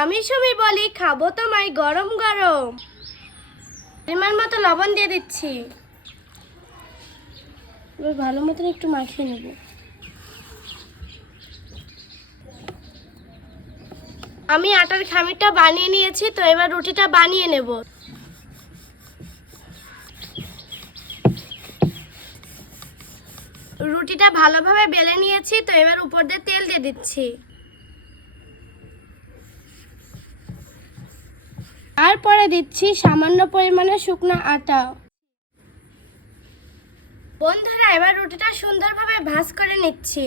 আমি সুমি বলি, খাব তোমায় গরম গরম। পরিমাণ মতো লবণ দিয়ে দিচ্ছি। এবার ভালো মতন একটু মাখিয়ে নেব। আমি আটার খামিরটা বানিয়ে নিয়েছি, তো এবার রুটিটা বানিয়ে নেব। রুটিটা ভালোভাবে বেলে নিয়েছি, তো এবার উপর দিয়ে তেল দিয়ে দিচ্ছি। তারপরে দিচ্ছি সামান্য পরিমাণে শুকনো আটা। বন্ধুরা, এবার রুটিটা সুন্দরভাবে ভাজ করে নিচ্ছি।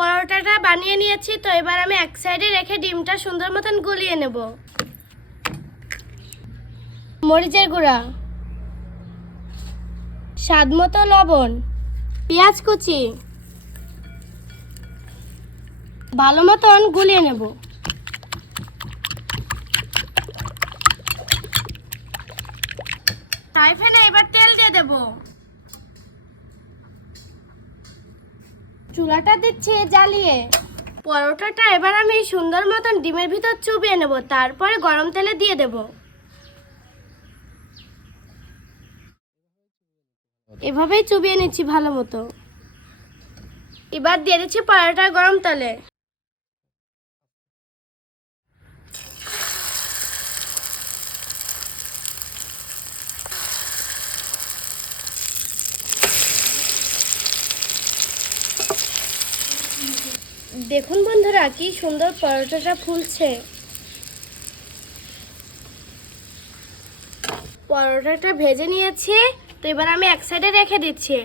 পরোটাটা বানিয়ে নিয়েছি, তো এবার আমি এক সাইডে রেখে ডিমটা সুন্দর মতন গলিয়ে নেব। মরিচের গুঁড়া স্বাদ মতো লবণ, পেঁয়াজ কুচি ভালো মতন গুলিয়ে নেব। ফ্রাই প্যানে এবার তেল দিয়ে দেব। চুলাটা দিচ্ছি জ্বালিয়ে। পরোটাটা এবার আমি সুন্দর মতন ডিমের ভিতর চুবিয়ে নেব, তারপরে গরম তেলে দিয়ে দেব। এভাবেই চুবিয়ে নিচ্ছি ভালো মতো। এবার দিয়ে দিচ্ছি পরোটা গরম তেলে। দেখুন বন্ধুরা, কি সুন্দর পরোটাটা ফুলছে। পরোটাটা ভেজে নিয়েছি। তো এবার আমি এক সাইডে রেখে দিচ্ছি।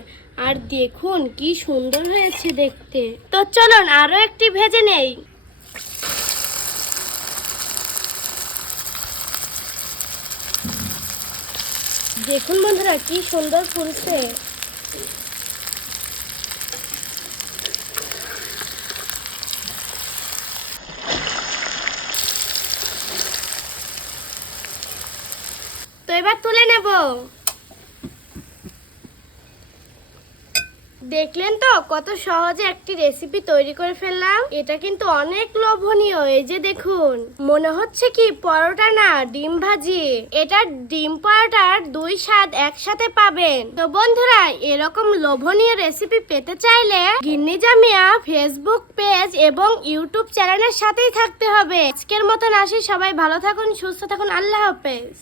আর দেখুন কি সুন্দর হয়েছে দেখতে। তো চলুন, আরও একটি ভেজে নেই। দেখুন বন্ধুরা, কি সুন্দর ফুলছে। তো এবার তুলে নেব। দেখলেন তো? কত সহজে একটি রেসিপি তৈরি করে ফেললাম। এটা কিন্তু অনেক লোভনীয়, এই যে দেখুন। মনে হচ্ছে কি পরোটা না, ডিম ভাজি। এটা ডিম পরোটার দুই স্বাদ একসাথে পাবেন। তো বন্ধুরা, এরকম লোভনীয় রেসিপি পেতে চাইলে গিন্নি জামিয়া ফেসবুক পেজ এবং ইউটিউব চ্যানেলের সাথেই থাকতে হবে। আজকের মতন আসি, সবাই ভালো থাকুন, সুস্থ থাকুন, আল্লাহ হাফেজ।